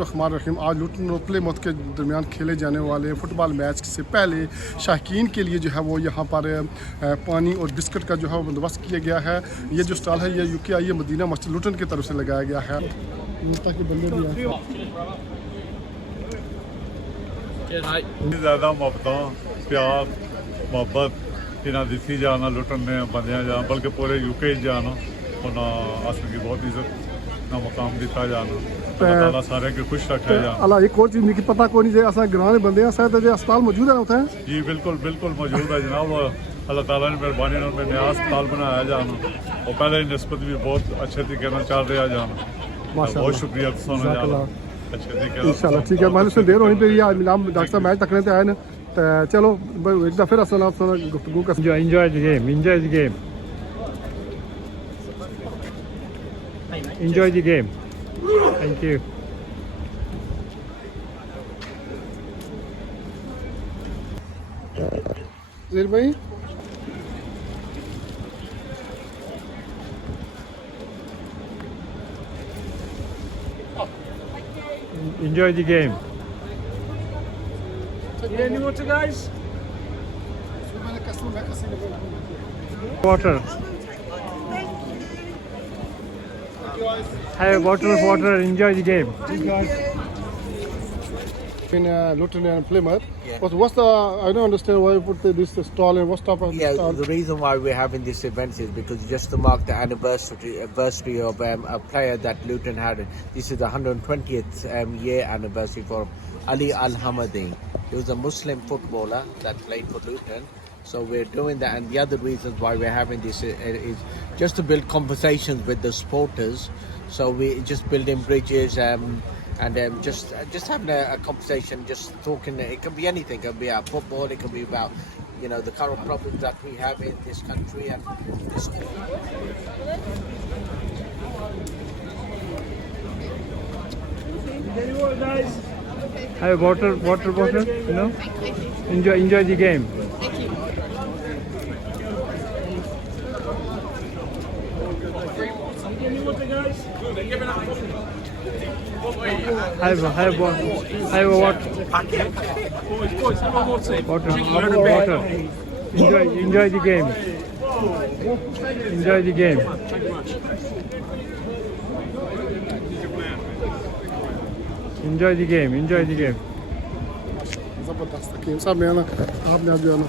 रहीम आज लुटन और प्लेमouth के दरमियान खेले जाने वाले फ़ुटबॉल मैच से पहले शायकीन के लिए जो है वो यहाँ पर पानी और बिस्किट का जो है बंदोबस्त किया गया है। ये जो स्टॉल है ये UKI मदीना मस्जिद लुटन की तरफ से लगाया गया है ताकि बंदे भी ज़्यादा मोहब्बत प्यार मोहब्बत इन्हें दिती जाना लुटन ने बंदियां जान बल्कि पूरे UK जाना उन्हें असल की बहुत इज्जत ना मुकाम दिता जाना अल्लाह सारे के खुश रखा जाना। अल्लाह एक और चीज़ मुझे पता कोई नहीं जे असा ग्रां बंदे शायद जे अस्पताल मौजूद है उठे जी बिल्कुल बिल्कुल मौजूद है जनाब। अल्लाह ताला ने मेहरबानी में नया अस्पताल बनाया जाना और पहले नस्बत भी बहुत अच्छे तरीके से चल रहा जाना। बहुत शुक्रिया सोना जाना अच्छे तरीके इंशाल्लाह ठीक है। मैंने उससे देर होनी पड़ी आज डॉक्टर साहब मैच तकने आए ना तो चलो एक दफ़ा फिर असल गुफ्तगू का enjoy the game, enjoy the game, enjoy the game. Thank you. Zaheer भाई Enjoy the game. Any water, guys? Water. Have a bottle of water. Enjoy the game. in Luton and Plymouth. But what's the? I don't understand why you put this stall and what's top of the stall? The reason why we're having this event is because just to mark the anniversary of a player that Luton had. This is the 120th year anniversary for Ali Al-Hamadi. He was a Muslim footballer that played for Luton. So we're doing that, and the other reasons why we're having this is just to build conversations with the supporters. So we just building bridges and just having a conversation, just talking. It can be anything. It can be about football. It can be about the current problems that we have in this country and this. Have a water bottle. Enjoy the game. Have a water. Water. Enjoy the game. Enjoy the game. Enjoy the game. ज़बरदस्त game साहब ने आना आपने आज जो है ना